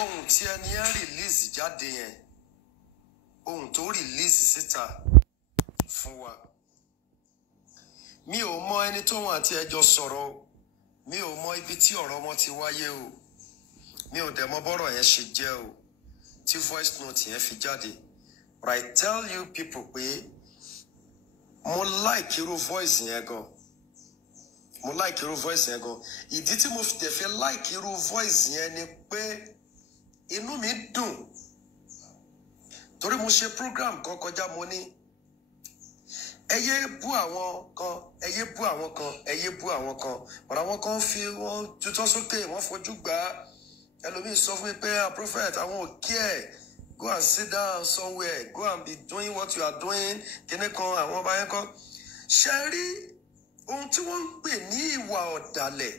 ohun tí ẹni ẹ release jáde yẹn ohun tó release síta fún wa mi ò mọ ẹni tóun àti ẹjọ́ sọ̀rọ̀ o mi ò mọ ibi tí ọ̀rọ̀ wọn ti wáyé o mi ò dẹ̀ mọ bọ́rọ̀ yẹn ṣe jẹ́ o tí voice note yẹn fi jáde but I tell you people pé mo like irú voice yẹn gan mo like irú voice yẹn gan ìdí tí mo dẹ̀ fi like irú voice yẹn ni pé inú mi dùn torí mo ṣe program kan kọjá mo ní ẹ yé bú àwọn kan ẹ yé bú àwọn kan ẹ yé bú àwọn kan but àwọn kan fi wọn tutọ́ sókè wọ́n fojú gbà á ẹlòmíín sọ fún mi pé prophet àwọn ò kí ẹ go and sit down somewhere go and be doing what you are doing kíní kan àwọn ọba yẹn kan ṣe rí ohun tí wọ́n ń pè ní ìwà ọ̀dàlẹ̀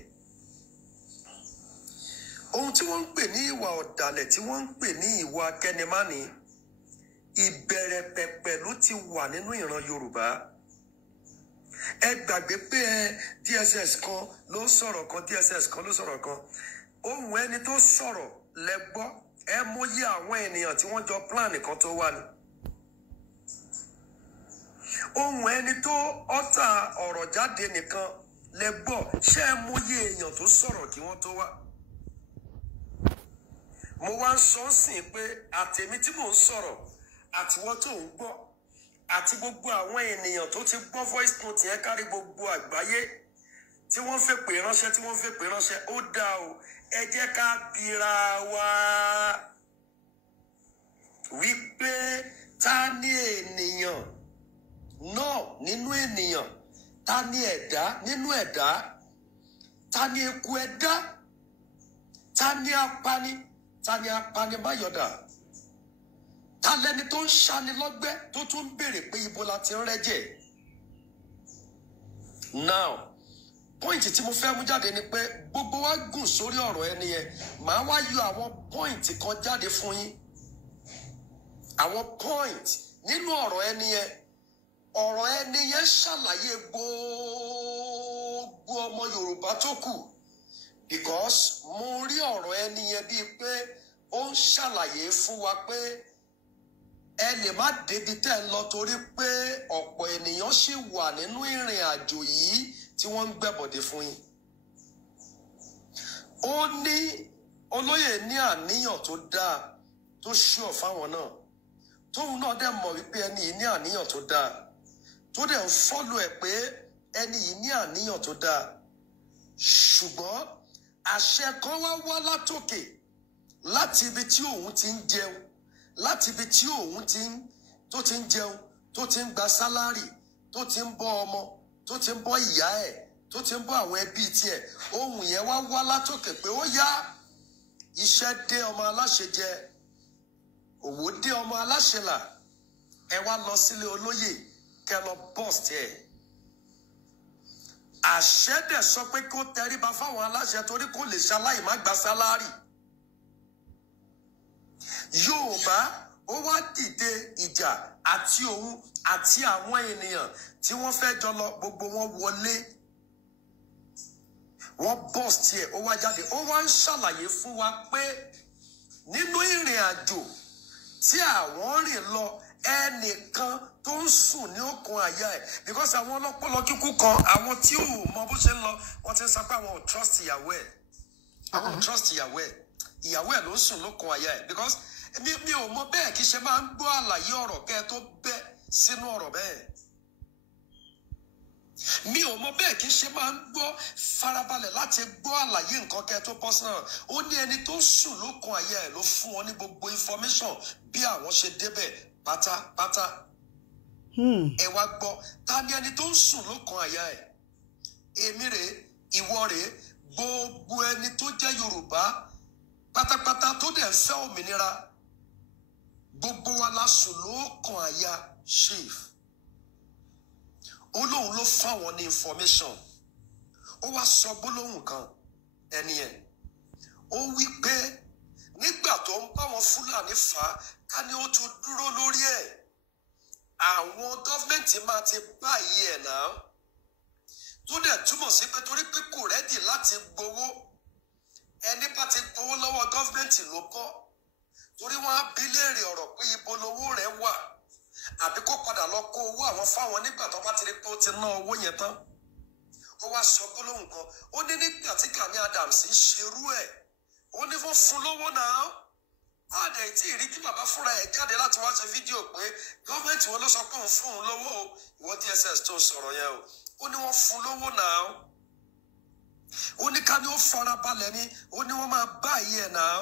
ohun tí wọ́n ń pè ní ìwà ọ̀dàlẹ̀ tí wọ́n ń pè ní ìwà akẹ́nimánì ìbẹ̀rẹ̀ pẹ̀pẹ̀ ló ti wà nínú ìran Yorùbá ẹ gbàgbé pé DSS kan ló sọ̀rọ̀ kan DSS kan ló sọ̀rọ̀ kan ohun ẹni tó sọ̀rọ̀ lẹ́gbọ́ ẹ mọyì àwọn ènìyàn tí wọ́n jọ plan kan tó wà ní ohun ẹni tó ọ̀tà ọ̀rọ̀ jáde nìkan lẹ́gbọ́ ṣé ẹ mọyì èèyàn tó sọ̀rọ̀ kí wọ́n tó wá mo wá ń sọ sìn pé àtèmi tí mò ń sọ̀rọ̀ àtiwọ́ tó ń gbọ́ àti gbogbo àwọn ènìyàn tó ti gbọ́ voice note yẹn kárí gbogbo àgbáyé tí wọ́n fẹ́ pè ránṣẹ́ ó dáa o ẹ jẹ́ ká bira wa wípé ta ni ènìyàn náà nínú ènìyàn ta ni ẹ̀dá nínú ẹ̀dá ta ni eku ẹ̀dá ta ni apani máyọ̀dà ta lẹni tó ń ṣani lọ́gbẹ́ tó tún ń béèrè pé ibo la ti ń rẹ́jẹ̀. Now pọ́ìntì tí mo fẹ́ mú jáde ni pé gbogbo wa gùn sórí ọ̀rọ̀ ẹni yẹn màá wá yọ àwọn pọ́ìntì kan jáde fún yín àwọn pọ́ìntì nínú ọ̀rọ̀ ẹni yẹn ṣàlàyé gbogbo ọmọ Yorùbá tó kù because mo rí ọ̀rọ̀ ẹni yẹn bíi pé ó ń ṣàlàyé fún wa pé ẹ lè má débi tẹ́ ẹ lọ torí pé ọ̀pọ̀ ènìyàn ṣì wà nínú ìrìn àjò yìí tí wọ́n ń gbẹ̀bọ̀dé fún yín. Ó ní olóyè ní àníyàn tó dáa tó ṣùọ̀ fáwọn náà tóun náà dẹ̀ mọ̀ wípé ẹni yìí ní àníyàn tó dáa tó dẹ̀ ń fọ́lù ẹ̀ pé ẹni yìí ní àníyàn tó dáa ṣùgbọ́n àṣẹ kan wá látòkè láti ibi tí òun ti ń jẹun láti ibi tí òun tó ti ń jẹun tó ti ń gba sálárì tó ti ń bọ́ ọmọ tó ti ń bọ́ ìyá ẹ̀ tó ti ń bọ́ àwọn ẹbí tiẹ̀ ohun yẹn wá látòkè pé ó yá iṣẹ́ dé ọmọ aláṣẹ jẹ òwò dé ọmọ aláṣẹ là ẹ wá lọ sílé olóyè kẹ lọ bọ́ọ̀sì ẹ̀ àṣẹ dẹ̀ sọ pé kó tẹríba fáwọn aláṣẹ torí kó lè ṣaláì má gba sálárì. Yorùbá ó wá dìde ìjà àti òun àti àwọn ènìyàn tí wọ́n fẹ́ jọ lọ gbogbo wọn wọlé wọ́n bọ́ọ̀sì ẹ̀ ó wá jáde ó wá ń ṣàlàyé fún wa pé nínú ìrìn àjò tí àwọn rìn lọ ẹnìkan tó ń sùn ní òkun àyà ẹ̀ because àwọn ọlọ́pọlọ kíkú kan àwọn tí ò mọ bó ṣe ń lọ wọ́n ti ń sọ pé àwọn ò trust ìyàwó ẹ̀ àwọn ò trust ìyàwó ẹ̀ ló ń sùn lókun àyà ẹ̀ because mi ò mọ bẹ́ẹ̀ kí ṣe máa ń gbọ́ àlàyé ọ̀rọ̀ kẹ́ ẹ tó bẹ́ sínú ọ̀rọ̀ bẹ́ẹ̀ mi ò mọ bẹ́ẹ̀ kí ṣe máa ń gbọ́ farabalẹ̀ láti gbọ́ àlàyé nǹkan kẹ́ ẹ tó bọ́ sínú ọ̀rọ̀ ó ní ẹni tó sùn lókun àyà ẹ̀ ló fún wọn ní gbogbo information bí àwọn ṣe débẹ̀ pátápátá ẹ wá gbọ́ ta ni ẹni tó ń sùn lókun àyà ẹ̀ èmi rèé ìwọ rèé gbogbo ẹni tó jẹ́ Yorùbá pátápátá tó dẹ̀ ń fẹ́ òmìnira gbogbo wa la sùn lókun àyà chief ó lóun ló fáwọn ní information ó wá sọ gbólóhùn kan ẹni ẹ̀ ó wí pé nígbà tó ń bá wọn Fúlàní fà á ká ní ó tún dúró lórí ẹ̀ àwọn gọ́fìmẹ̀ntì máa ti báyìí ẹ̀ náà tó dẹ̀ túmọ̀ sí pé torí pé kò rẹ́dì láti gbowó ẹni bá ti gbowó lọ́wọ́ gọ́fìmẹ̀ntì ló bọ́ torí wọ́n á bi léèrè ọ̀rọ̀ pé ibo lowó rẹ̀ wà àbí kó padà lọ kó owó àwọn fáwọn nígbà tó bá ti rí pé ó ti ná owó yẹn tán. Ó wá sọ gbólóhùn kan ó ní nígbà tí Gani Adams ń ṣerú ẹ̀ ó ní wọ́n fún lówó náà. Àdẹ̀ tí ìrí kí bàbá fúnra ẹ̀ jáde láti wá ṣe fídíò pé gọ́ọ̀mẹ̀ntì wọn ló sọ pé òun fún òun lówó o ìwọ DSS tó sọ̀rọ̀ yẹn o ó ní wọ́n fún lówó náà. Ó ní ká ní ó farabalẹ̀ ni ó ní wọ́n máa bá iye ẹ̀ náà.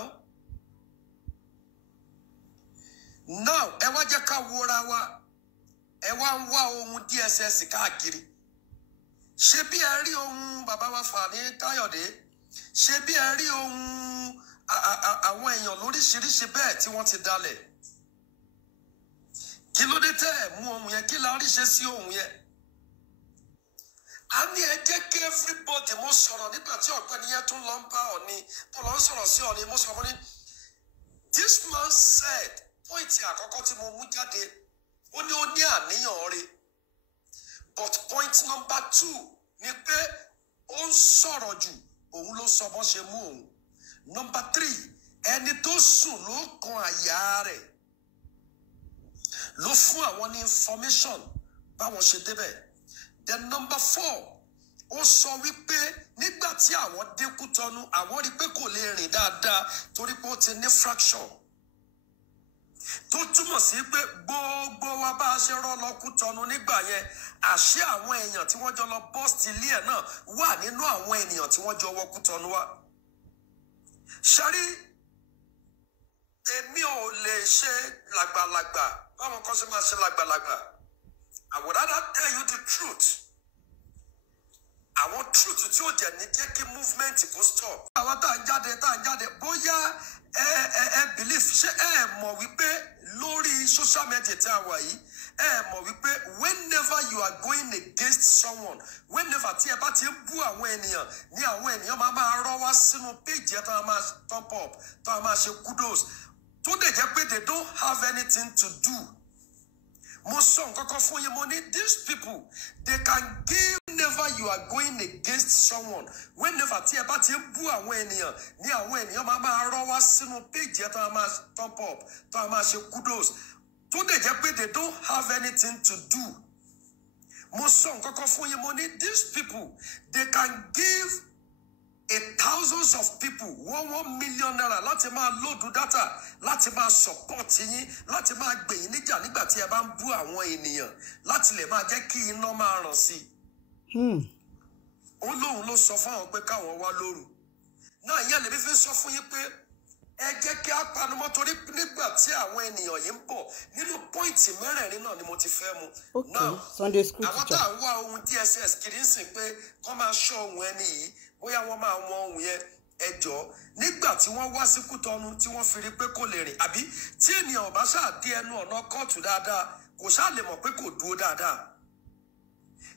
Now ẹ wá jẹ́ ká wora wa ẹ wá ń wá ohun DSS káàkiri. Ṣé bí ẹ rí ohun bàbá wa Fani Káyọ̀dé ṣé bí ẹ rí ohun àwọn èèyàn lóríṣiríṣi bẹ́ẹ̀ tí wọ́n ti dalẹ̀. Kí ló dé tẹ́ ẹ̀ mú ohun yẹn kí la rí ṣe sí ohun yẹn. A ní ẹ jẹ́ kí everybody mo sọ̀rọ̀ nígbà tí ọ̀gbẹ́ni yẹn tún lọ ń bá Ọọ̀ni tó lọ ń sọ̀rọ̀ sí Ọọ̀ni mo sọ fún ní. This man said pọ́ìntì àkọ́kọ́ tí mo mú jáde ó ní àníyàn rẹ̀ but point number 2 ni pé ó ń sọ̀rọ̀ jù òun ló sọ bó ṣe mú òun. Number 3 ẹni tó sùn ló kan àyà rẹ̀ ló fún àwọn ní information báwọn ṣe débẹ̀. Then number 4 ó sọ wípé nígbà tí àwọn dé Kútọ́nù àwọn rí pé kò lè rìn dáadáa torí pé ó ti ní fracture tó túmọ̀ sí pé gbogbo wa bá a ṣe rọ́ lọ Kútọ́nù nígbà yẹn àṣé àwọn èèyàn tí wọ́n jọ lọ bọ́ọ̀sì ilé ẹ̀ náà wà nínú àwọn ènìyàn tí wọ́n jọ wọ Kútọ́nù wá. Ṣárí èmi ò lè ṣe làgbàlagbà báwọn kan ṣe máa ṣe làgbàlagbà. I would rather tell you the truth. Àwọn truth tí ó jẹ́ ní jẹ́ kí movement kó stop. Àwọn tá à ń jáde bóyá ẹ believe ṣé ẹ mọ̀ wípé lórí social media tí a wà yìí ẹ mọ̀ wípé whenever you are going against someone whenever tí ẹ bá ti ń bú àwọn ènìyàn ní àwọn ènìyàn máa rọ́ wá sínú page ẹ tó máa top up tó máa ṣe kudos tó dẹ̀ jẹ́ pé they don't have anything to do. Mo sọ nǹkan kan fún yín mo ní these people they can give whenever you are going against someone whenever tí ẹ bá ti ń bú àwọn ènìyàn ní àwọn ènìyàn máa rọ́ wá sínú page ẹ tó máa top up tó máa ṣe kudos tó dẹ̀ jẹ́ pé they don't have anything to do. Mo sọ nǹkan kan fún yín mo ní these people they can give thousands of people 1 million naira láti máa lóòdù data láti máa support yín láti máa gbè yín níjà nígbà tí ẹ bá ń bú àwọn ènìyàn láti lè máa jẹ́ kí iná máa ràn sí i. Ó lóun ló sọ fún àwọn pé káwọn wá lóru náà ìyẹn lèmi fi ń sọ fún yín pé ẹ jẹ́ kí á panumọ́ torí nígbà tí àwọn ènìyàn yìí ń bọ̀ nínú pọ́ìntì mẹ́rẹ̀ẹ̀rin náà ni mo ti fẹ́ mu. Okay, Sunday school teacher. Àwọn tá à ń wá ohun DSS kiri ń sìn pé kọ́ máa ṣọ́ ohun ẹni yìí bóyá wọ́n máa wọn ohun yẹn ẹjọ́ nígbà tí wọ́n wá sí Kútọ́nù tí wọ́n fi rí pé kò lè rìn àbí tí ènìyàn ò bá ṣáà dé ẹnu ọ̀nà kóòtù dáadáa kò ṣáà lè mọ̀ pé kò dúró dáadáa.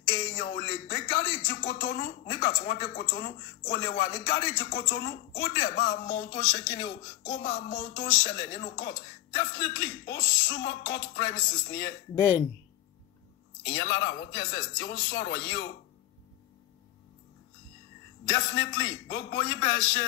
Èèyàn ò lè gbé gáréèjì Kútọ́nù nígbà tí wọ́n dé Kútọ́nù kò lè wà ní gáréèjì Kútọ́nù kó dẹ̀ máa mọ ohun tó ń ṣe kíni o kó máa mọ ohun tó ń ṣẹlẹ̀ nínú court definitely ó súnmọ́ court premises nìyẹn. Bẹ́ẹ̀ni. Ìyẹn lára àwọn DSS tí ó ń sọ̀rọ̀ yìí o. Definitely gbogbo yín bẹ́ẹ̀ ṣe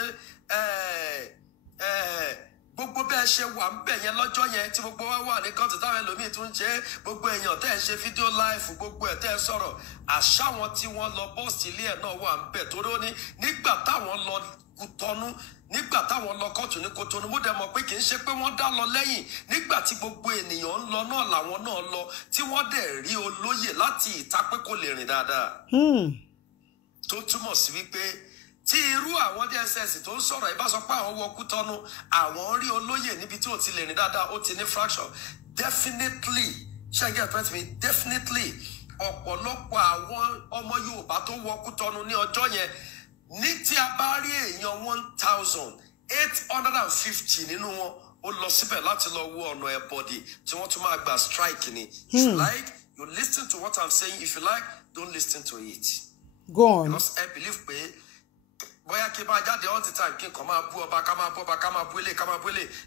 gbogbo bẹ́ẹ̀ ṣe wà ń bẹ̀ yẹn lọ́jọ́ yẹn tí gbogbo wa wà ní kọ́ńtù táwọn ẹlòmíín tún ṣe gbogbo èèyàn tẹ́ ẹ̀ ṣe fídíò láìfù gbogbo ẹ̀ tẹ́ ẹ̀ sọ̀rọ̀ àṣà wọn tí wọ́n lọ bọ́ọ̀sì ilé ẹ̀ náà wà ń bẹ̀ torí ó ní nígbà táwọn lọ Kútọ́nù nígbà táwọn lọ kóòtù ní Kútọ́nù mo dẹ̀ mọ̀ pé kì í ṣe pé wọ́n dá lọ lẹ́yìn nígbà tí gbogbo ènìyàn ń lọ náà làwọn náà lọ tí wọ́n dẹ̀ rí olóyè láti ìta pé kò lè rìn dáadáa. Tó túmọ̀ sí wípé tí irú àwọn DSS tó ń sọ̀rọ̀ ìbá sọ pé àwọn wọ Kútọ́nù àwọn rí olóyè níbi tí ó ti lè rìn dáadáa ó ti ní fracture definitely ṣẹ́gi ẹ̀pẹ́ mi definitely ọ̀pọ̀lọpọ̀ àwọn ọmọ Yorùbá tó wọ Kútọ́nù ní ọjọ́ yẹn ní tí a bá rí èèyàn 1,850 nínú wọn ó lọ síbẹ̀ láti lọ wo ọ̀nà ẹ̀bọ̀dì tí wọ́n tún máa gba strike ni. If you like you listen to what I'm saying if you like don't listen to it. Go on. Because I believe pé bóyá kí n máa jáde all the time kí n kàn máa bú ọba ká máa bú ilé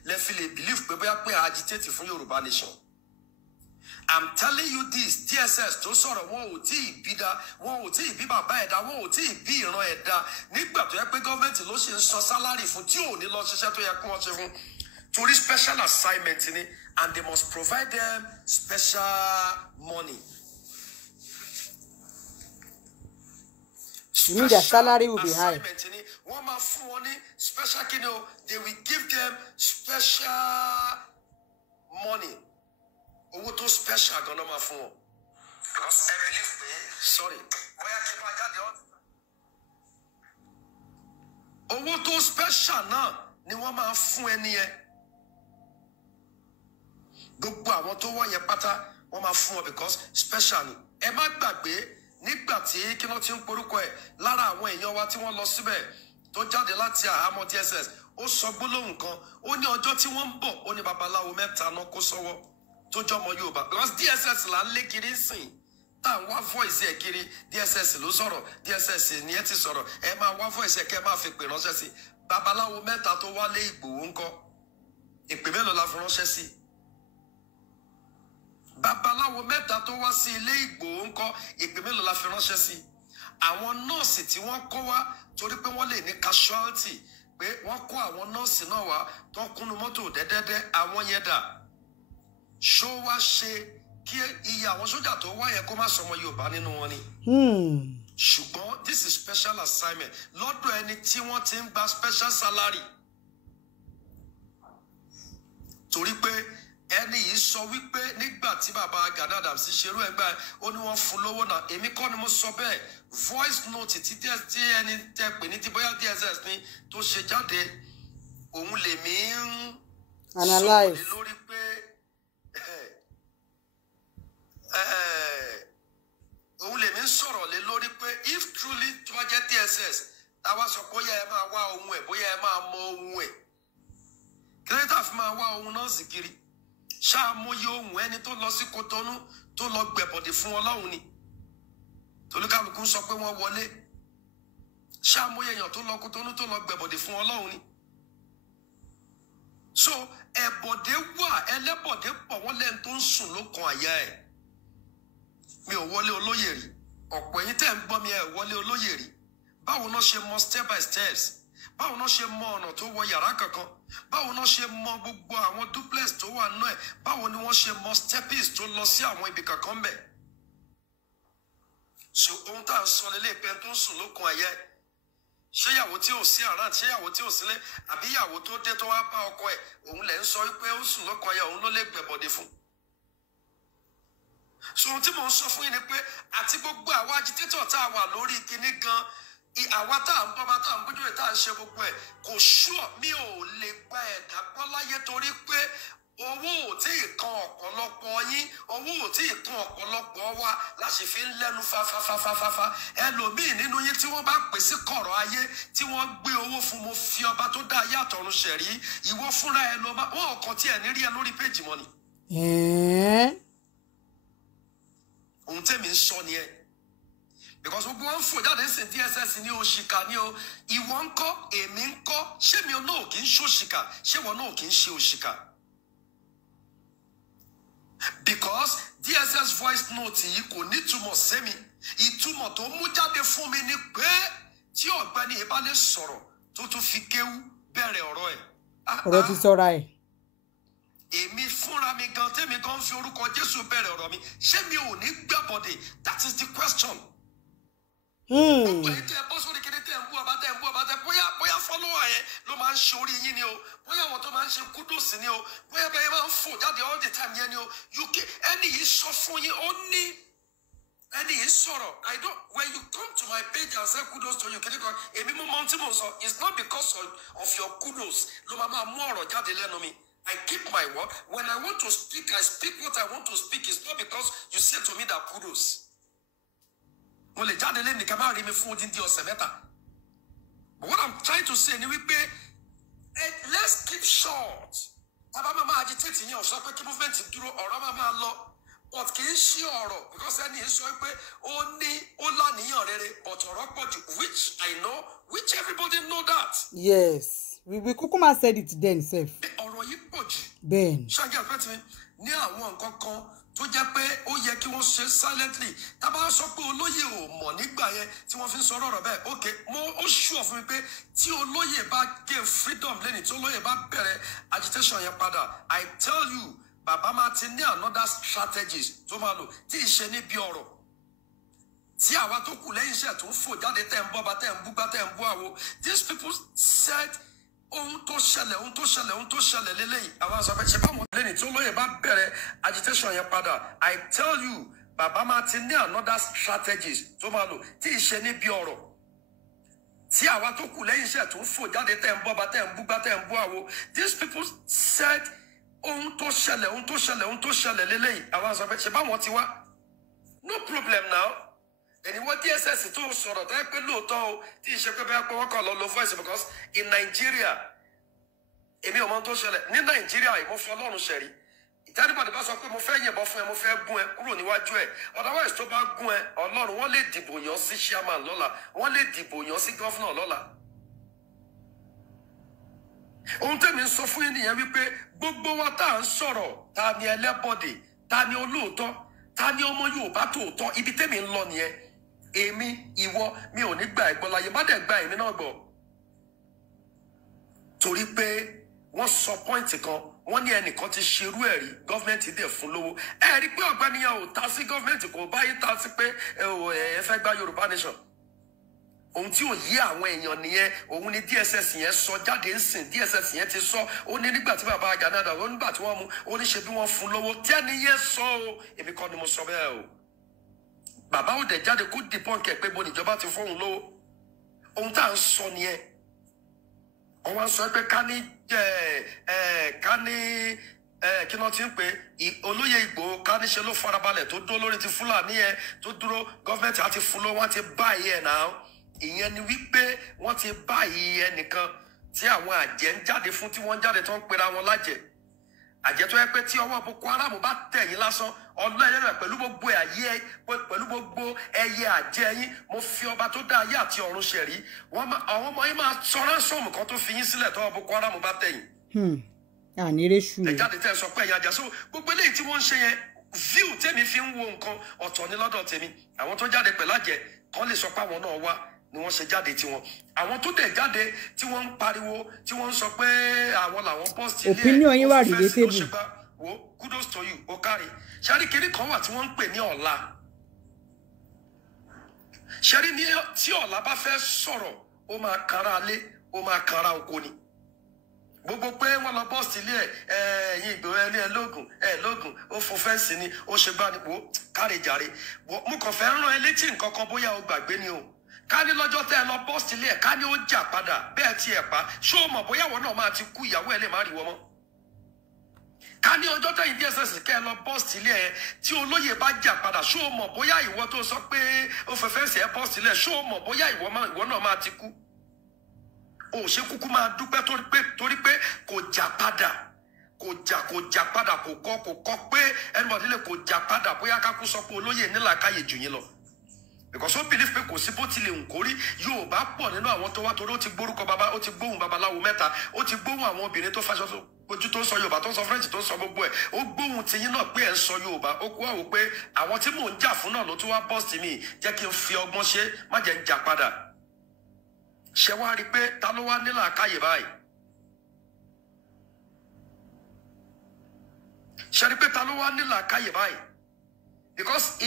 lẹ́fí lè believe pé bóyá pé agitate fún Yorùbá nation. I'm telling you this, DSS tó sọ̀rọ̀ wọn ò tí ì bí dá, wọn ò tí ì bí bàbá ẹ̀dá, wọn ò tí ì bí ìran ẹ̀dá. Nígbà tó yẹ pé gọ́ọ̀mẹ̀ntì ló ṣe ń san sálárì fún tí ò ní lọ ṣiṣẹ́ tó yẹ kí wọ́n ṣe fún. Torí special assignment ni, and they must provide them special money. You mean their salary will be high? Wọ́n máa fún wọn ní special kini o, they will give them special money. Owó tó special gan-an máa fún wọn. Because I believe pé sorry. Bóyá kí n máa jáde ọ́. Owó tó special náà ni wọ́n máa fún ẹni yẹn. Gbogbo àwọn tó wọ́n yẹn pátá wọ́n máa fún wọn because special ni. Ẹ má gbàgbé nígbà tí kí wọ́n ti ń porúkọ ẹ̀ lára àwọn èèyàn wa tí wọ́n lọ síbẹ̀ tó jáde láti àhámọ́ DSS ó sọ gbólóhùn kan ó ní ọjọ́ tí wọ́n ń bọ̀ ó ní babaláwo mẹ́ta náà kó sọ́wọ́ tó jọmọ Yorùbá because DSS là ń lé kiri sìn tá à ń wá voice ẹ̀ kiri DSS ló sọ̀rọ̀ DSS ni ẹ ti sọ̀rọ̀ ẹ máa wá voice ẹ̀ kẹ́ ẹ máa fi pè ránṣẹ́ sí babaláwo mẹ́ta tó wálé Ìgbòho ńkọ́ ìpè mélòó la fi ránṣẹ́ sí babaláwo mẹ́ta tó wá sí ilé Ìgbòho ńkọ́ ìpè mélòó la fi ránṣẹ́ sí àwọn nọ́ọ̀sì tí wọ́n kó wá torí pé wọ́n lè ní casualty pé wọ́n kó àwọn nọ́ọ̀sì náà wá tó ń kúnnú mọ́tò dẹ́dẹ́dẹ́ àwọn yẹn dà ṣó wá ṣe kí iye àwọn sójà tó wá yẹn kó má sọmọ Yorùbá nínú wọn ni. ṣùgbọ́n this is special assignment lọ́dọ̀ ẹni tí wọ́n ti ń gba special salary torí pé ẹni yìí sọ wípé nígbà tí bàbá Gani Adams ṣerú ẹgbẹ́ ó ní wọ́n fún lówó náà èmi kọ́ ni mo sọ bẹ́ẹ̀ voice note tí ẹni tẹ pè ní ti bóyá DSS ni tó ṣe jáde òun lèmi ń sọ̀rọ̀ lé lórí pé òun lèmi ń sọ̀rọ̀ lé lórí pé if truly tó bá jẹ́ DSS táwa sọ pé bóyá ẹ máa wá ohun ẹ̀ bóyá ẹ máa mọ ohun ẹ̀ kírẹ́tà fi máa wá ohun náà sì kiri ṣáàmúyẹ ohun ẹni tó lọ sí Kotonu tó lọ gbẹ̀bọ̀dẹ̀ fún Ọlọ́run ni tolúkàlùkù sọ pé wọ́n wọlé ṣáàmúyẹ èèyàn tó lọ Kotonu tó lọ gbẹ̀bọ̀dẹ̀ fún Ọlọ́run ni so ẹ̀bọ̀dẹ̀ wà ẹlẹ́bọ̀dẹ̀ pọ̀ wọ́n lẹ́nu tó ń sùn ló kan àyà ẹ̀ mi ò wọlé olóyè rí ọ̀pọ̀ ẹ̀yin tẹ́ ń gbọ́ mi ẹ̀ wọlé olóyè rí báwo náà ṣe mọ step by steps báwo náà ṣe mọ ọ̀nà tó wọ yàrá kankan báwo náà ṣe mọ gbogbo àwọn duplex tó wà náà ẹ̀ báwo ni wọ́n ṣe mọ stepis tó lọ sí àwọn ibì kankan bẹ̀. so ohun tá à ń sọ lélẹ́ pé tó ń sùn lókun ayẹ ṣé ìyàwó tí ò sí àrà ṣé ìyàwó tí ò sílé àbí ìyàwó tó dé tó wá bá ọkọ ẹ̀ òun lẹ̀ ń sọ pé ó ń sùn lókun ayẹ òun ló lè gbẹ̀bọ̀dé fún. so ohun tí mò ń sọ fún yín ni pé àti gbogbo àwọn agitator tá a wà lórí kinní gan àwa tá à ń bọ́ bá tá à ń gbójú rẹ̀ tá à ń ṣe gbogbo ẹ̀ kò ṣúọ̀ mi ò lè gba ẹ̀dá gbọ́ láyé torí pé owó ò tí ì kan ọ̀pọ̀lọpọ̀ yín owó ò tí ì kan ọ̀pọ̀lọpọ̀ wa láti fi ń lẹ́nu fáfáfáfáfá ẹlòmíì nínú yín tí wọ́n bá pè sí kọ̀rọ̀ ayé tí wọ́n gbé owó fún mo fi ọba tó dá ayé àtọ̀run ṣẹ̀rí ìwọ fúnra ẹ lọ bá wọn ò kàn tí ẹ̀ ní rí ẹ lórí péjì mọ́ ni. ohun tẹ́mi ń sọ nìyẹn because gbogbo wọn fò jáde sí DSS ní òṣìkà ní o ìwọ ń kọ́ èmi ń kọ́ ṣé mi náà kì í ṣe òṣìkà ṣé wọn náà kì í ṣe òṣìkà because DSS voice note yìí kò nítumọ̀ sẹ́mi ìtumọ̀ tó mú jáde fún mi ni pé tí ọ̀gbẹ́ni yìí bá lè sọ̀rọ̀ tó tún fi kéwú bẹ̀rẹ̀ ọ̀rọ̀ ẹ̀. ọ̀rọ̀ ti sọra ẹ̀. èmi fúnra mi gan tẹ́mi gan fi orúkọ Jésù bẹ̀rẹ̀ ọ̀rọ̀ mi ṣé mi ò ní gbàbọ̀dẹ̀ that is the question. gbogbo èyí tẹ bọ́ sórí kéde tẹ ń bú ọba tẹ bóyá fọ́lọ́wà yẹn ló máa ń ṣe orí yín ni o bóyá àwọn tó máa ń ṣe kúdòsì ni o bóyá bẹ́ẹ̀ máa ń fò jáde all the time yẹn ni o UK ẹni yìí sọ fún yín ó ní ẹni yìí sọ̀rọ̀ I don't when you come to my page and say kudos to you kéde kan èmi mú mọ́tí mò ń sọ it's not because of your kudos ló máa mú ọ̀rọ̀ jáde lẹ́nu mi I keep my word when I want to speak I speak what I want to speak it's not because you say to me that kudos. mo lè jáde lé nìkan máa rí mi fún odindi ọ̀sẹ̀ mẹ́ta but what I'm trying to say ni wípé let's keep short tábà máa agitate yẹn ọ̀sọ́ pé kí movement dúró ọ̀rọ̀ máa lọ but kì í ṣe ọ̀rọ̀ because ẹni yìí sọ pé ó láníyàn rere but ọ̀rọ̀ pọ̀ jù which I know which everybody know that. yes we Kukuma said it then sef. ọ̀rọ̀ yìí pọ̀ jù. bẹ́ẹ̀ni. ṣáájú àpẹẹrẹ ní àwọn nǹkan kan tó jẹ́ pé ó yẹ kí wọ́n ṣe silently. Tá bá sọ pé olóyè ò mọ̀ nígbà yẹn tí wọ́n fi ń sọ̀rọ̀ ọ̀rọ̀ bẹ́ẹ̀, ok, ó sure fún mi pé tí olóyè bá gain freedom lẹ́ni tí olóyè bá bẹ̀rẹ̀ agitation yẹn padà, I tell you, bàbá máa ti ní another strategies tó máa lò tí ì ṣe níbi ọ̀rọ̀. Tí àwa tó kù lẹ́yìn iṣẹ́ tó ń fò jáde tẹ̀ ń bọ́ bá tẹ̀ ń búgbá tẹ̀ ń bú àwo. These people said ohun tó ṣẹlẹ̀ lélẹ́yìn. Àwọn àṣà fẹ́ ṣe báwọn lẹ́ni tí olóyè bá bẹ̀rẹ̀ agitation yẹn padà, I tell you, bàbá máa ti ní another strategies tó máa lò tí ì ṣe níbi ọ̀rọ̀. Tí àwa tó kù lẹ́yìn iṣẹ́ tó ń fò jáde tẹ̀ ń bọ́ bá tẹ̀ ń búgbá tẹ̀ ń bú àwo. These people said ohun tó ṣẹlẹ̀ lélẹ́yìn. Àwọn àṣà fẹ́ ṣe báwọn ti wá. No problem now. Ẹniwọ́n DSS tó sọ̀rọ̀ tó yẹ pé lóòótọ́ o tí ì ṣe pé bẹ́ẹ̀ pé wọ́n kàn lọ lo voice because in Nigeria èmi ò mọ tó ṣẹlẹ̀ ní Nigeria ìmọ̀ fún Ọlọ́run ṣẹ̀rí. Ìtàdíbàdì bá sọ pé mo fẹ́ yìnbọn fún ẹ mo fẹ́ gún ẹ kúrò níwájú ẹ, otherwise tó bá gún ẹ Ọlọ́run wọ́n lè dìbò yàn sí chairman lọ́la, wọ́n lè dìbò yàn sí governor lọ́la. Ohun tẹ́mi ń sọ fún yín nìyẹn wípé gbogbo wa tá à ń sọ̀rọ̀ ta ni ẹlẹ́bọ̀dè, ta ni olóòótọ́, ta ni ọmọ Yorùbá tòótọ́, ibi tẹ́mi ń lọ nìyẹn. Èmi ìwọ mi ò ní gba ẹ̀gbọ́n láyé má dẹ̀ gba èmi náà gbọ́. Torí pé wọ́n sọ pọ́ìntì kan, wọ́n ní ẹnìkan ti ṣerú ẹ̀ rí, gọ́ọ̀mẹ̀ntì dẹ̀ fún lówó. Ẹ rí pé ọ̀gbẹ́ni yẹn ò ta sí gọ́ọ̀mẹ̀ntì, kò báyìí ta sí pé ẹ fẹ́ gba Yorùbá nation. Ohun tí ò yí àwọn èèyàn nìyẹn, òun ni DSS yẹn sọ jáde ń sìn, DSS yẹn ti sọ, ó ní nígbà tí bàbá Gani Adams, ó nígbà tí wọ́n mú, ó ní ṣe bí wọ́n fún lówó, tí ẹni yẹn sọ o, èmi kọ́ ni mo sọ bẹ́ẹ̀ o. Bàbá ò dẹ̀ jáde kó dìpọ́n kẹ̀ pé bo níjọba ti fóun lówó. Ohun tá à ń sọ nìyẹn. Wọ́n wá sọ pé ká ní kí wọ́n ti ń pè olóyè Ìgbòho ká ní ṣe ló farabalẹ̀ tó dúró lórí ti Fúlàní yẹn tó dúró gọ́ọ̀mẹ̀ntì àti fún lówó, wọ́n ti báyìí ẹ̀ náà. Ìyẹn ni wípé wọ́n ti báyìí ẹnìkan tí àwọn àjẹ́ ń jáde fún tí wọ́n jáde tó ń pera wọn lájẹ́. Àjẹ́ tó yẹ pé tí ọwọ́ Boko Haram bá tẹ̀yìn lásán ọlọ́ọ̀yẹ́ rẹ̀ pẹ̀lú gbogbo ẹyẹ àjẹ́ yín, mo fi ọba tó dá ayé àti ọ̀run ṣẹ̀rí, àwọn ọmọ yín máa sọ ránṣọ́ọ̀mù kan tó fi yín sílẹ̀ tọ́wọ́ Boko Haram bá tẹ̀yìn. Àníréṣù. Ẹ jáde tẹ́ ẹ sọ pé ẹ̀yà àjà so gbogbo eléyìí tí wọ́n ń ṣe yẹn view tèmi fi ń wo nǹkan ọ̀tọ̀ ní lọ́dọ̀ tèmi. Àwọn tó jáde pẹ̀lú àjẹ́ kan lè sọ pé àwọn náà wá ni wọ́n ṣe jáde tiwọn. Àwọn tó dẹ̀ jáde tí wọ́n ń pariwo tí wọ́n ń sọ pé àwọn làwọn post ilé opinion yín wà relatable. Wo kudos to you o kárí. Ṣẹ́rí kiri kan wà tí wọ́n ń pè ní ọ̀la. Ṣẹ́rí ní tí ọ̀la bá fẹ́ sọ̀rọ̀ ó máa kanra alé ó máa kanra oko ni. Gbogbo pé wọ́n lọ post ilé ẹ̀yìn Ìgbòho ẹ̀ lóògùn ó fún fẹ́ǹsì ni ó ṣe gbá nípò kárí jàre. Mo kàn fẹ́ rán ẹ létí nǹkan kan bóyá o gbàgbé ni o. Ká ní lọ́jọ́ tẹ́ ẹ lọ post ilé ẹ̀ ká ní ó jà padà bẹ́ẹ̀ tí ẹ̀ pa ṣé o mọ̀ bóyá ìwọ náà máa ti kú ìyàwó ẹ̀ lè má rí wọ́n mọ́. Ká ní ọjọ́ tẹ́yìn DSS kẹ́ ẹ lọ post ilé ẹ̀ tí olóyè bá jà padà ṣé o mọ̀ bóyá ìwọ tó sọ pé ó fẹ́ fẹ́ǹsì ẹ̀ post ilé ẹ̀ ṣé o mọ̀ bóyá ìwọ náà máa ti kú. O ṣe kúkú máa dúpẹ́ torí pé kò jà padà kò jà padà kò kọ́ pé ẹnìbọ̀dì lè kò jà padà bóyá kákú sọ pé olóyè nílàkàyè jù yín lọ. Because ó believe pé kò sí bó tilẹ̀ ń kórí Yorùbá pọ̀ nínú àwọn tó wá torí ó ti gbórúkọ bàbá ó ti gbóhùn babaláwo mẹ́ta ó ti gbóhùn àwọn obìnrin tó faṣọ ojú tó ń sọ Yorùbá tó ń sọ French tó ń sọ gbogbo ẹ̀ ó gbóhùn tiyín náà pé ẹ̀ ń sọ Yorùbá ó kú àwò pé àwọn tí mò ń jà fún náà ló tún wá bọ́ọ̀sì mi jẹ́ kí n fi ọgbọ́n ṣe má jẹ́ ń jà padà. Ṣé wá rí i pé ta ló wá nílà káyè báyìí? Ṣé rí i pé ta ló wá nílà káyè báyìí? Because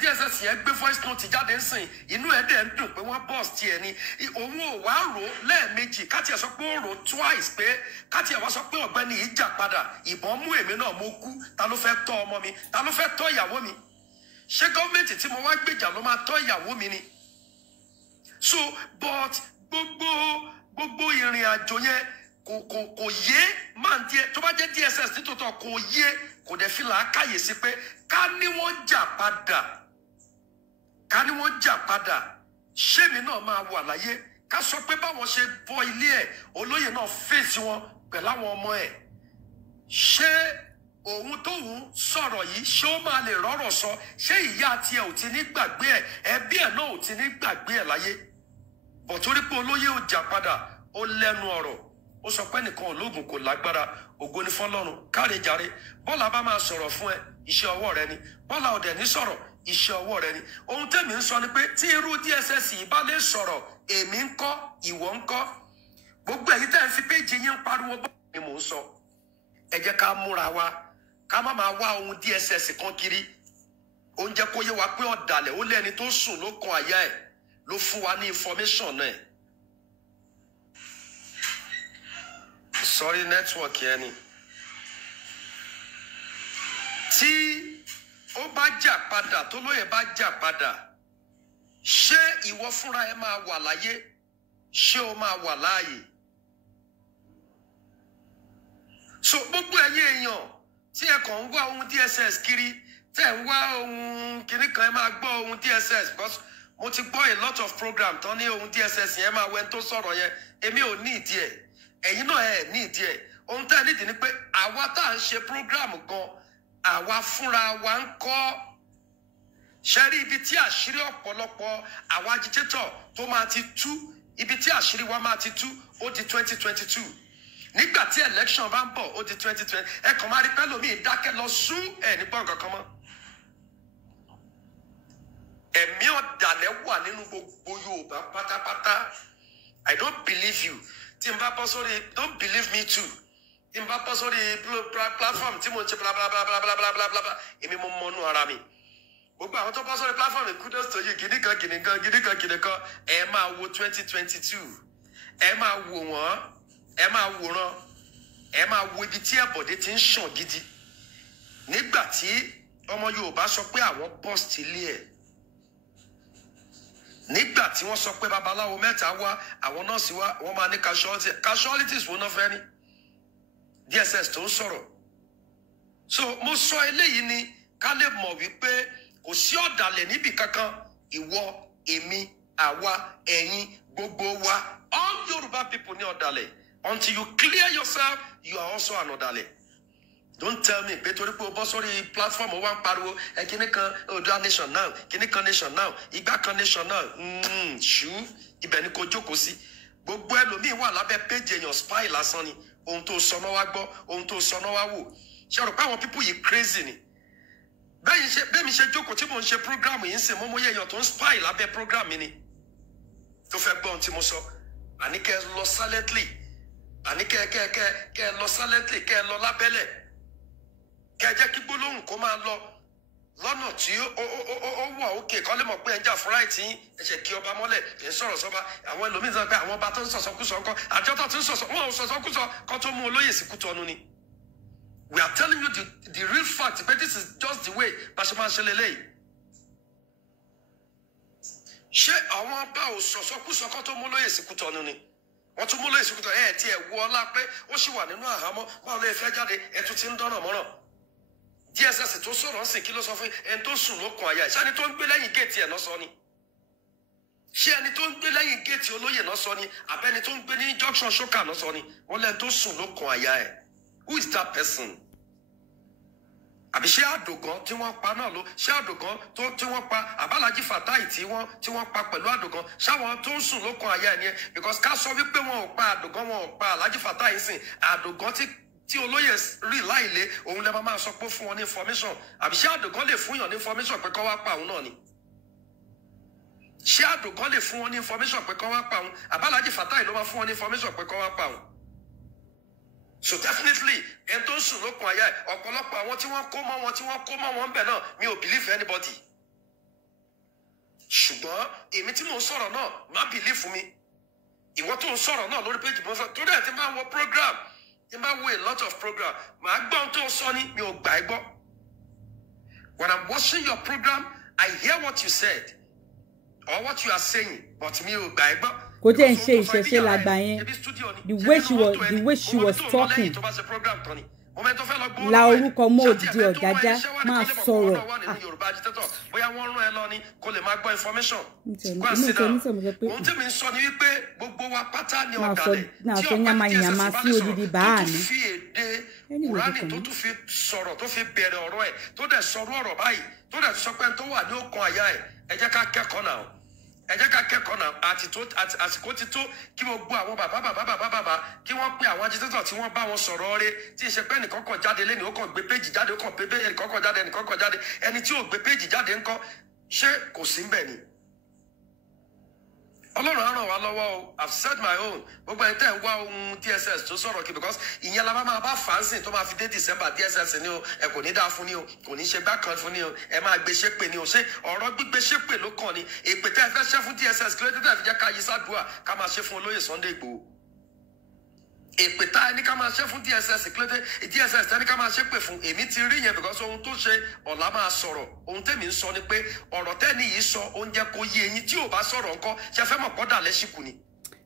DSS yẹn gbé voice note jáde ń sìn inú ẹ̀ dẹ̀ ń dùn pé wọ́n bọ́ọ̀sì tiẹ̀ ni òun ò wá rò lẹ́ẹ̀mejì káti ẹ̀ sọ pé ó rò twice pé káti ẹ̀ wá sọ pé ọ̀gbẹ́ni yìí jà padà ìbọn mú èmi náà mo kú ta ló fẹ́ tọ́ ọmọ mi ta ló fẹ́ tọ́ ìyàwó mi ṣé gọ́ọ̀mẹ̀ntì tí mo wá gbèjà ló máa tọ́ ìyàwó mi ni? So but gbogbo ìrìn àjò yẹn kò yé máa ń díẹ̀ tó bá jẹ́ DSS nítòótọ́ kò yé kò dẹ̀ fi làákàyè sí pé ká ní wọ́n jà padà ṣémi náà máa wà láyé ká sọ pé báwọn ṣe bọ́ ilé ẹ̀ olóyè náà fèsì wọn pẹ̀lú àwọn ọmọ ẹ̀ ṣé òun tóun sọ̀rọ̀ yìí ṣé ó máa lè rọ́rọ̀ sọ ṣé ìyá tiẹ̀ ò ti ní gbàgbé ẹ̀ ẹbí ẹ̀ náà ò ti ní gbàgbé ẹ̀ láyé bọ̀ torí pé olóyè ò jà padà ó lẹ́nu ọ̀rọ̀ ó sọ pé nìkan ológun kò lágbára ògo ni fọ́lọ́run káre jàre bọ́ọ̀lù bá máa sọ̀rọ̀ fún ẹ iṣẹ́ ọwọ́ rẹ ni. Bọ́lá ò dẹ̀ ní sọ̀rọ̀, iṣẹ́ ọwọ́ rẹ ni. Ohun tẹ́mi ń sọ ni pé tí irú DSS yìí bá lè sọ̀rọ̀, èmi ń kọ́, ìwọ ń kọ́. Gbogbo ẹ̀yin tẹ́ ń fi péjì yín ń pariwo bọ́ ni mò ń sọ. Ẹ jẹ́ ká múra wa, ká má máa wá ohun DSS kan kiri. Ó ń jẹ́ kó yé wa pé ọ̀dàlẹ̀ ó lẹ́ni tó sùn ló kan àyà ẹ̀ ló fún wa ní information náà. Sorry network yẹn ni. Tí ó bá jà padà, tó lóye bá jà padà, ṣé ìwọ fúnra ẹ máa wà láyé? Ṣé o máa wà láàyè? So gbogbo ẹ̀yin èèyàn tí ẹ kàn ń wá ohun DSS kiri, tẹ́ ń wá ohun kìnnì kan, ẹ máa gbọ́ ohun DSS, because mo ti gbọ́ a lot of program tán ní ohun DSS yẹn máa wẹ́n tó sọ̀rọ̀ yẹn. Èmi ò ní ìdí ẹ̀, ẹ̀yin náà ẹ̀ ní ìdí ẹ̀. Ohun tẹ́ ẹ nídìí ni pé àwa tá à ń ṣe program gan, àwa fúnra wa ń kọ́. Ṣé rí ibi tí àṣírí ọ̀pọ̀lọpọ̀ àwa agitator tó máa ti tú, ibi tí àṣírí wa máa ti tú, ó di 2022. Nígbà tí election bá ń bọ̀, ó di 2020. Ẹ kàn máa rí pẹ́lòmíì dákẹ́ lọ sú ẹ̀ ní gbọ́n kankan mọ́. Ẹ̀mí ọ̀dàlẹ̀ wà nínú gbogbo Yorùbá pátápátá. I don't believe you. Tí n bá bọ́ sórí, don't believe me too. Tí n bá bọ́ sórí platform tí mo ń ṣe bla bla bla bla bla bla bla bla, èmi mo mọnú ara mi. Gbogbo àwọn tó bọ́ sórí platform kudos to you, gidi kan, ẹ máa wo 2022. Ẹ máa wò wọ́n, ẹ máa wòran, ẹ máa wo ibi tí ẹ̀bọ̀dé ti ń ṣàn gidi. Nígbà tí ọmọ Yorùbá sọ pé àwọn bust ilé ẹ̀. Nígbà tí wọ́n sọ pé babaláwo mẹ́ta wá, àwọn nọ́ọ̀sì wá, wọ́n máa ní casualties wo náà fẹ́ ní DSS tó ń sọ̀rọ̀. So mo sọ eléyìí ni ká lè mọ̀ wípé kò sí ọ̀dàlẹ̀ níbì kankan. Ìwọ, èmi, àwa, ẹ̀yin, gbogbo wa, all Yoruba people ní ọ̀dàlẹ̀. Until you clear yourself, you are also an ọ̀dàlẹ̀. Don't tell me pé torí pé o bọ́ sórí platform o wá ń pariwo kíní kan Oòduà nation now, kíní kan nation now, ìgbà kan nation now. Ṣú ibẹ̀ ni kò jókòó sí. Gbogbo ẹlòmíì wà lábẹ́ péjì èèyàn spy lásán ni. Ohun tó sọ náà wá gbọ́, ohun tó sọ náà wá wò. Ṣé o rò pé àwọn people yìí crazy ni? Bẹ́ẹ̀ mi ṣe jókòó tí mò ń ṣe program yìí ń sìn, mo mọ iye èèyàn tó ń spy lábẹ́ program mi ni. Tó fẹ́ gbọ́ ohun tí mo sọ. Àní kẹ́ ẹ lọ silently. Àní kẹ́ ẹ lọ silently, kẹ́ ẹ lọ lábẹ́lẹ̀. Kẹ́ ẹ jẹ́ kí gbólóhùn kó máa lọ lọ́nà tí ó wà òkè kọ́ lè mọ̀ pé ẹ ń jà fún ráìtì yín, ẹ ṣe kí ọba mọ́lẹ̀, ẹ ń sọ̀rọ̀ sọ́ba. Àwọn ẹlòmíín sọ pé àwọn ọba tó ń sọ̀sọ́kúsọ ńkọ́, àjọ tó ti ń sọ̀sọ́, wọn ò sọ̀sọ́kúsọ kọ́ tó mú olóyè sí Kútọ́nù ni. We are telling you the real fact, but this is just the way Bashama Shelele. Ṣé àwọn ọba ò sọ̀sọ́kúsọ kọ́ tó mú olóyè sí Kútọ́nù ni? Wọ́n tún mú olóyè sí Kútọ́nù, ẹ̀ tí ẹ̀ wọ ọlá pé ó sì wà nínú àhámọ́, báwo lè fẹ́ jáde, ẹ̀ tún ti ń dọ́nà mọ́ràn. DSS tó sọ̀rọ̀ sí kí ló sọ fún ẹni tó sùn lókun àyà ẹ̀? Ṣé ẹni tó ń gbé lẹ́yìn géètì ẹ̀ náà sọ ni? Ṣé ẹni tó ń gbé lẹ́yìn géètì olóyè náà sọ ni? Àbẹ́ni tó ń gbé ní junction ṣókà náà sọ ni? Wọ́n lẹ́ni tó sùn lókun àyà ẹ̀. Who is that person? Àbí ṣé Àdògán tí wọ́n pa náà ló? Ṣé Àdògán tí wọ́n pa Àbálájí Fàtáì tí wọ́n pa pẹ̀lú Àdògán? Ṣáwọn tó ń sùn lókun àyà ẹ̀ ni ẹ? Because ká sọ wípé wọn ò pa Àdògán, wọn ò pa Àlájí Fàtáì sìn. Àdògán tí olóyè rí láìlé, òun lè máa sọ pé fún wọn ní information. Àbí ṣé Àdògán lè fún yàn ní information pé kọ́ wá pa òun náà ni? Ṣé Àdògán lè fún wọn ní information pé kọ́ wá pa òun? Àbálájí Fàtáì ló máa fún wọn ní information pé kọ́ wá pa òun. So definitely ẹni tó ń sùn lókun àyà ẹ̀, ọ̀pọ̀lọpọ̀ àwọn tí wọ́n kó mọ́ wọn ń bẹ̀ náà, mi ò believe anybody. Ṣùgbọ́n èmi tí mò ń sọ̀rọ̀ náà, má believe mi. Ìwọ tó ń sọ̀rọ̀ náà lórí page mo sọ, torí ẹ̀ ti máa wọ program, ti máa wo a lot of program, màá gbọ́ ohun tó ń sọ ni, mi ò gbà ẹ́ gbọ́. When I'm watching your program, I hear what you said or what you are saying, but mi ò gbà ẹ́ gbọ́. Kò tẹ́ ń ṣe ìṣẹ̀ṣe làgbà yẹn. The way she was talking. La orúkọ mọ́ òdìdí Ọ̀jájá máa sọ̀rọ̀. Bóyá wọ́n rán ẹ lọ ni kó lè máa gbọ́ information. Ohun tí mi ń sọ ni wípé gbogbo wa pátá ní ọ̀dàlẹ̀ tí ọ̀pá DSS bá lè sọ̀rọ̀ tó tún fi èdè Kùránì tó tún fi sọ̀rọ̀ tó fi bẹ̀rẹ̀ ọ̀rọ̀ ẹ̀ tó dẹ̀ sọ̀rọ̀ ọ̀rọ̀ báyìí tó dẹ̀ sọ pé tó wà ní òkun àyà ẹ̀, ẹ jẹ́ ká kẹ́kọ̀ọ́ náà. ẹ jẹ́ ká kẹ́kọ̀ọ́ náà àsìkò ti tó kí wọ́n gbọ́ àwọn bàbá kí wọ́n pe àwọn agitator tí wọ́n bá wọn sọ̀rọ̀ rẹ̀ tí ìṣe pé ẹnìkan kan jáde lẹ́nu ó kàn gbé péjì jáde ó kàn pé ẹnìkan kan jáde ẹnìkan kan jáde ẹni tí ò gbé péjì jáde ńkọ́ ṣé kò sí ń bẹ̀ ni. Ọlọ́run á ràn wá lọ́wọ́ o. I've said my own. Gbogbo ẹni tẹ́ ń wá ohun DSS tó sọ̀rọ̀ kí because ìyẹn la máa bá fàánsìn tó máa fi dé December DSS ni o ẹ kò ní dáa fún ni o kò ní ṣe gbá kan fún ni o ẹ máa gbé ṣépè ni o ṣé ọ̀rọ̀ gbígbé ṣépè ló kàn ni èpè tẹ́ ẹ fẹ́ ṣẹ́ fún DSS kí ló dé tẹ́ ẹ fi jẹ́ ká yí sádùúà ká máa ṣe fún olóyè Sunday Igboho. Èpè tá ẹni ká máa ṣe fún DSS kí ló dé DSS tẹ́ni ká máa ṣépè fún èmi ti rí yẹn because ohun tó ṣe ọ̀la máa sọ̀rọ̀ ohun tẹ́mi ń sọ ni pé ọ̀rọ̀ tẹ́ni yìí sọ oúnjẹ kò yé eyín tí ò bá sọ̀rọ̀ ńkọ́ ṣe fẹ́ mọ̀ pọ́dà lẹ́sìkù ni.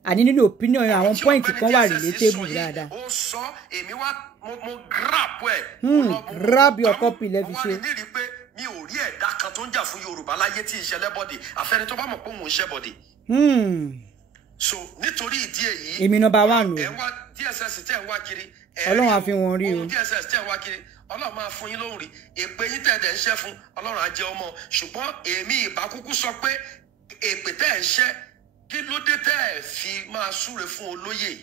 Àní nínú opinion àwọn point kan wà relatable dáadáa. Ó sọ èmi wá mo grab ẹ̀. Grab your copy lẹ́fi ṣe. Wọ́n ní rí pé mi ò rí ẹ̀dá kan tó ń jà fún Yorùbá láyé tí ìṣẹ̀lẹ̀ bọ̀dì àfẹni tó bá mọ̀ pé òun ń ṣẹ́ bọ̀dì. So nítorí ìdí èyí. Èmi number one o. Ẹ wá DSS tẹ́ ń wá kiri. Ọlọ́run á fi wọn rí o. DSS tẹ́ ń wá kiri. Ọlọ́run máa fún yín lóhùn rí. Èpè yín tẹ̀ dẹ̀ ń ṣẹ́ fún Ọlọ́run á jẹ́ ọmọ. Ṣùgbọ́n èmi ìbá kúkú sọ pé èpè tẹ́ ń ṣẹ́ kí ló dé tẹ́ ẹ̀ fi máa súre fún olóyè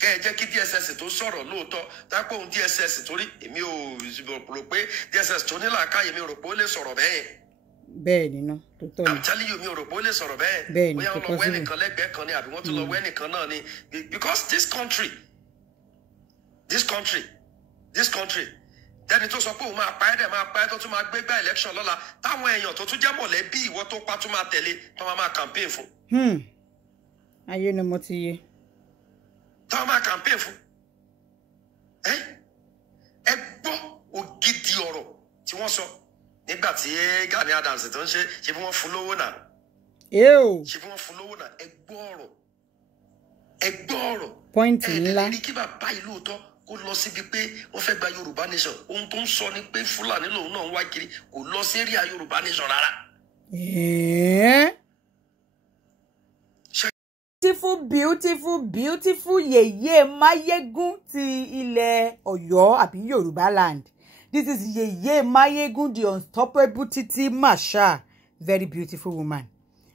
kẹ́ ẹ jẹ́ kí DSS tó sọ̀rọ̀ lóòótọ́ dápò ohun DSS torí èmi ò rò pé DSS tó ní làákàyè mi ò rò pé ó lè sọ̀rọ̀ bẹ́ẹ̀. Bẹ́ẹ̀ ni ná tó tọ́ ni. I'm telling you mi ò rò pé ó lè sọ̀rọ̀ bẹ́ẹ̀. Bẹ́ẹ̀ ni bóyá tó wọ́n lọ wẹ́ possible. nìkan lẹ́gbẹ̀ẹ́ kan ni àbí wọ́n tún lọ wẹ́ nìkan náà ni because this country tẹ́ni tó sọ pé òun máa pa ẹ́ dẹ̀ máa pa ẹ́ tó tún máa gbé gbá election lọ́la táwọn èèyàn tó tún jẹ́ mọ̀lẹ́bí ìwọ tó pa tún máa tẹ̀lé tó máa campaign fún. Ayé ni mo ti yé. Táwọn máa campaign fún. Ẹ gbọ́ ògidì ọ̀rọ̀ tí wọ́n sọ nígbà tí Gani Adams tó ń ṣe bí wọ́n fún lówó náà. Ṣé bí wọ́n fún lówó náà ẹ gbọ́ ọ̀rọ̀. Pọ́ìntì ńlá. Ẹ lè rí kí bàbá yìí lóòótọ́ kó lọ síbi pé wọ́n fẹ́ gba Yorùbá nation ohun tó ń sọ ni pé Fúlàní lòun náà ń wá kiri kò lọ sí area Yorùbá nation rárá. Beautiful Yèyé Máyégún ti ilẹ̀ Ọ̀yọ́ àbí Yorùbá land. This is Yèyé Máyégún, the unstoppable Titi Marshal. Very beautiful woman.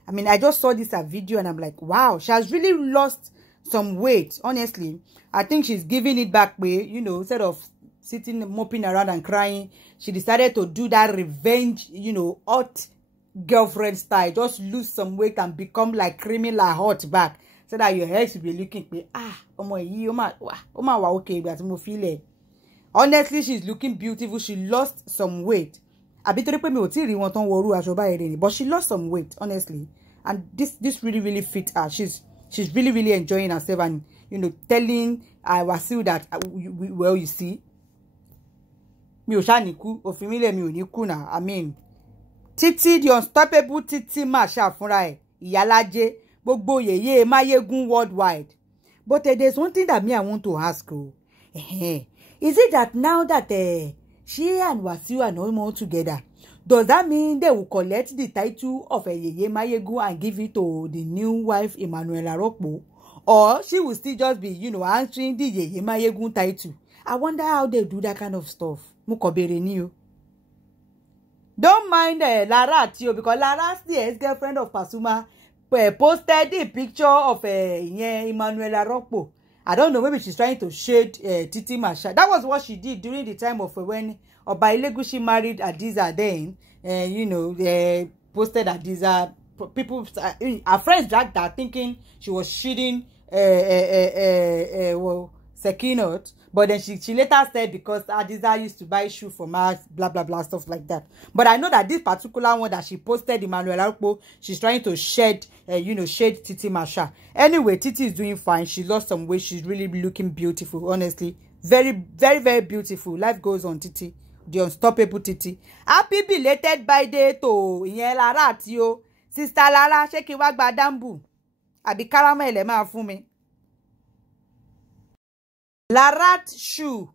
I mean, I just saw this video and I'm like, wow, she has really lost some weight. Honestly, I think she's giving it back way, you know, instead of sitting moping around and crying, she decided to do that revenge, you know, hot girlfriend style. Just lose some weight and become like creamy like hot back, so that your head should be looking okay. Honestly, she's looking beautiful. She lost some weight. But she lost some weight, honestly, and this really fit her. She's really enjoying herself, and you know, telling Wasiu that well, you see, I mean, Titi, the unstoppable Titi Marshal funra Iyalaje gbogbo Yèyé Máyégún worldwide. But there's one thing that I want to ask you. Is it that now that she and Wasiu are no more together, does that mean they will collect the title of Yèyé Máyégún and give it to the new wife Emmanuel Arokpo? Or she will still just be, you know, answering the Yèyé Máyégún title? I wonder how they do that kind of stuff. Don't mind Lara Tio, because Lara's the ex-girlfriend of Pasuma posted the picture of Emmanuel Arokpo. I don't know, maybe she's trying to shade Titi Marshal. That was what she did during the time of when Oba Elegushi married Hadiza then. You know, they posted Hadiza. People, her friends dragged her thinking she was shading Sekinot. But then she later said because Hadiza used to buy shoe for her, blah, blah, blah, stuff like that. But I know that this particular one that she posted, Emmanuel Arokpo, she's trying to shade Titi Marshal. Anyway, Titi is doing fine. She lost some weight. She's really looking beautiful, honestly. Very, very, very beautiful. Life goes on, Titi. The unstoppable Titi. Happy belated birthday to Lara Tio. Sister Lara, ṣé kí wá gba dambu. Àbí caramel ẹ máa fún mi. Larat Shu,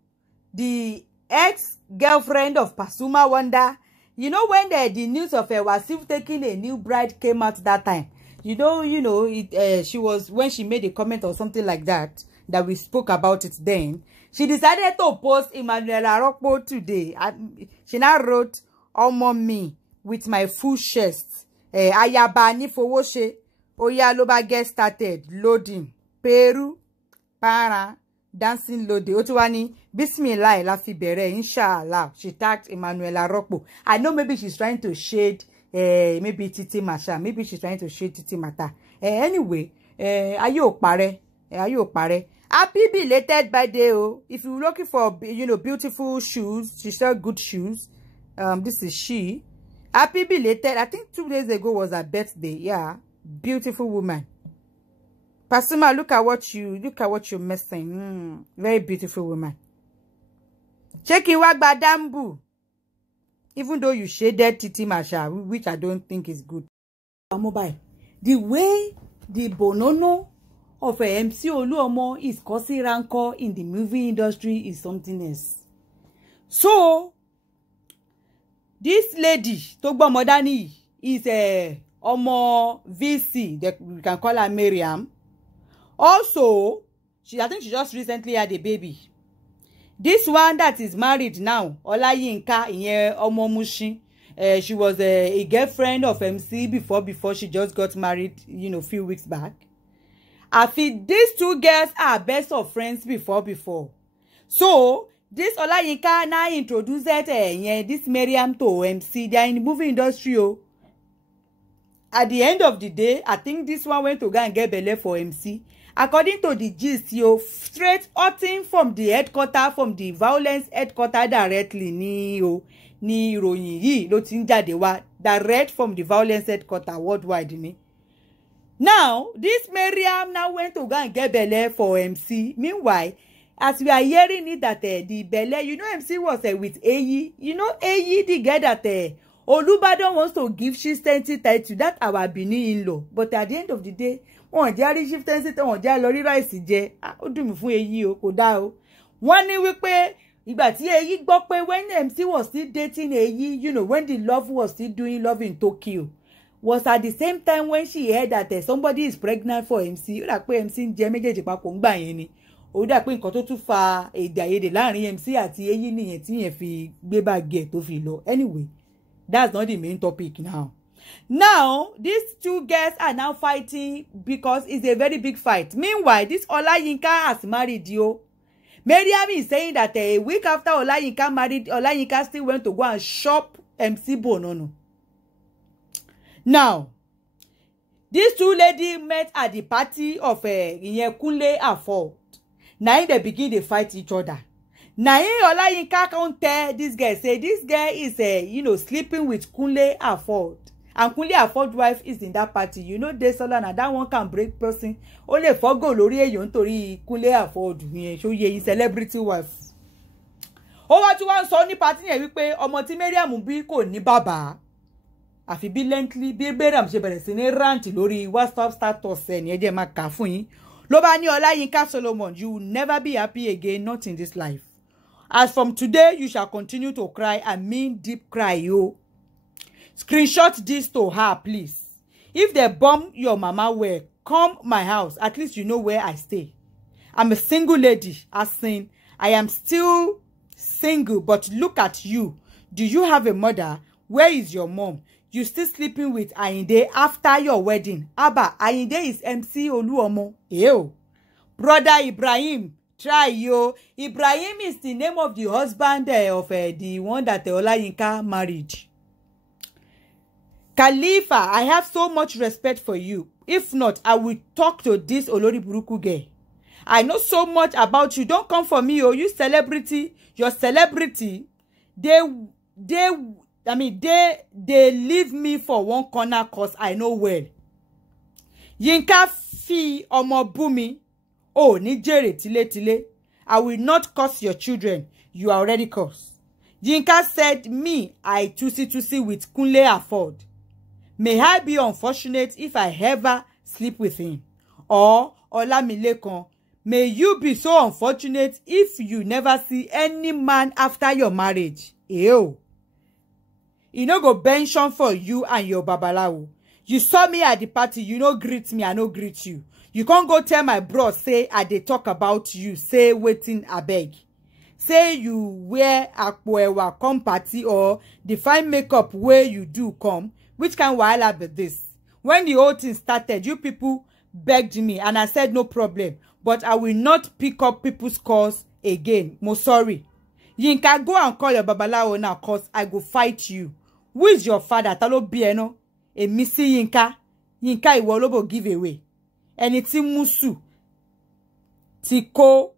the ex-girlfriend of Pasuma Wonder. You know, when the news of Wasiu taking a new bride came out that time, you know, she was, when she made a comment or something like that we spoke about it then, she decided to post Emmanuel Arokpo today. She now wrote, "Omo me with my full chest." ayaba ní fowó ṣe oya ló bá get started loading peru para dancing lode ó tún wá ní bismillah la fi bẹ̀rẹ̀ inshallah she tagged Emmanuela Rọ́pò. I know maybe she's trying to shade maybe Titi Masha, maybe she's trying to shade Titi Mata. Anyway, ayé ò parẹ́. Happy belated birthday, oh. If you're looking for, you know, beautiful shoes, she sell good shoes. This is she. Happy belated. I think 2 days ago was her birthday. Yeah, beautiful woman. Pasuma, look at what you're missing. Very beautiful woman. Checking Wagba Dambu. Even though you shaded Titi Masha, which I don't think is good. Mobile. The way the bonono of a MC Oluomo is causing rancor in the movie industry is something else. So, this lady, Togbo Modani, is a Omo VC, that we can call her Miriam. Also, I think she just recently had a baby. This one that is married now, Olayinka Iye Omo Mushin, she was a girlfriend of MC before she just got married, you know, a few weeks back. I feel these two girls are best of friends before. So, this Olayinka now introduced this Miriam to MC. They are in the movie industry. Oh. At the end of the day, I think this one went to go and get belle for MC. According to the gist, straight outing from the headquarters, from the violence headquarters directly, ni ìròyìn yìí ló ti ń jáde wá direct from the violence headquarters worldwide ni. Now, this Miriam now went to go and get belle for MC. Meanwhile, as we are hearing it that the belle, you know, MC was with Eyi. You know, Eyi, the girl that Olubadan wants to give chieftaincy title, that our Benin in-law. But at the end of the day, wọ́n jẹ́ rí chieftaincy tí wọ́n jẹ́ lọ rí rice jẹ. Ó dùn mí fún Eyi o, kò dá o. Wọ́n ní wípé ìgbà tí Eyi gbọ́ pé when MC was still dating Eyi, you know, when the love was still doing love in Tokyo, was at the same time when she heard that somebody is pregnant for MC. Ó dà pé MC ń jẹ méjèèjì papọ̀ ńgbà yẹn ni. Ó dà pé nǹkan tó tún fa èdè àìyedè láàrin MC àti Eyi nìyẹn tí yẹn fi gbé báàgì ẹ̀ tó fi lọ. Anyway, that's not the main topic now. Now, these two girls are now fighting because it's a very big fight. Meanwhile, this Olayinka has married you. Miriam is saying that a week after Olayinka married, Olayinka still went to go and shop MC Bonono. Now, these two ladies met at the party of Kunle Afod. Now they begin to fight each other. Now Olayinka can't tell this girl, say this girl is you know, sleeping with Kunle Afod. And Kunle Afod wife is in that party. You know, they solar and that one can break person. Only for go lori eyon tori Kunle Afod yẹn show ye celebrity wife. Ó wá tí wọ́n sọ ní party yẹn wípé ọmọ tí Mariam bí kò ní bàbá. Àfi bí lently bí Mariam ṣe bẹ̀rẹ̀ sí ní rant lórí WhatsApp status ẹ̀ ní ẹ jẹ́ máa kà fún yín. Ló bá ní Olayinka Solomon, you will never be happy again, not in this life. As from today, you shall continue to cry, and mean deep cry, yo. Screenshot this to her, please. If they bomb your mama well, come my house. At least you know where I stay. I'm a single lady, as in, I am still single, but look at you. Do you have a mother? Where is your mom? You still sleeping with Ayinde after your wedding? Abba, Ayinde is MC Oluomo. Ew. Brother Ibrahim, try yo. Ibrahim is the name of the husband of the one that Olayinka married. Khalifa, I have so much respect for you. If not, I will talk to this Olori Buruku girl. I know so much about you. Don't come for me, oh. You celebrity. Your celebrity. They leave me for one corner cause I know well. Yinka fi ọmọ bumi. Oh, ní jèrè tile. I will not curse your children. You are already cursed. Yinka said, me, I tusi with Kunle Afod. May I be unfortunate if I ever sleep with him. Or Olamilekan, may you be so unfortunate if you never see any man after your marriage. Ew. You no go bention for you and your babalawo. You saw me at the party, you no greet me, I no greet you. You can't go tell my bro, say I dey talk about you, say waiting abeg. Say you wear akpoewa come party or the fine makeup where you do come. Which kind of wahala be this? When the whole thing started, you people begged me and I said no problem. But I will not pick up people's calls again. Mo sorry. Yinka, go and call your babalawo now cause I go fight you. Who is your father? Talo bieno. E missy Yinka. Yinka ìwọ ló bò give away. Ẹni tí musu. Ti ko.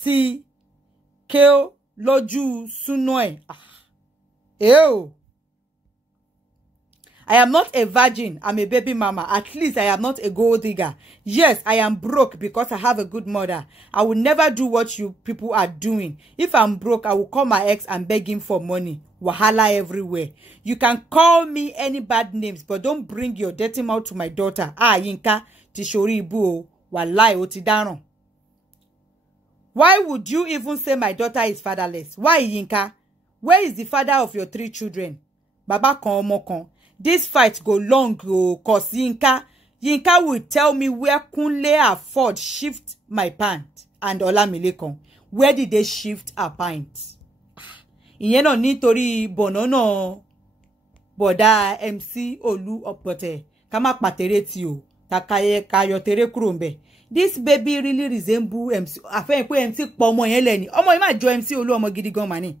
Ti keo lójú suno e. Ew. I am not a virgin. I'm a baby mama. At least I am not a gold digger. Yes, I am broke because I have a good mother. I will never do what you people are doing. If I'm broke, I will call my ex and beg him for money. Wahala everywhere. You can call me any bad names, but don't bring your dirty mouth to my daughter. Yinka, tishori ibu o. Wallahi o ti dáràn. Why would you even say my daughter is fatherless? Why, Yinka? Where is the father of your 3 children? Baba kan ọmọ kan. This fight go long, cause Yinka will tell me where Kunle afford shift my pant and Olamilekan. Where did they shift her pants? Ìyẹn náà nítorí bonono boda MC Olu Opote. Kama patere ti o. Takaye kayo tere kúrò ńbẹ̀. This baby really resemble MC. Àfẹ́ pé MC pọ̀ ọmọ yẹn lẹ́ni. Ọmọ yìí máa jọ MC Olu ọmọ gidi gan mani.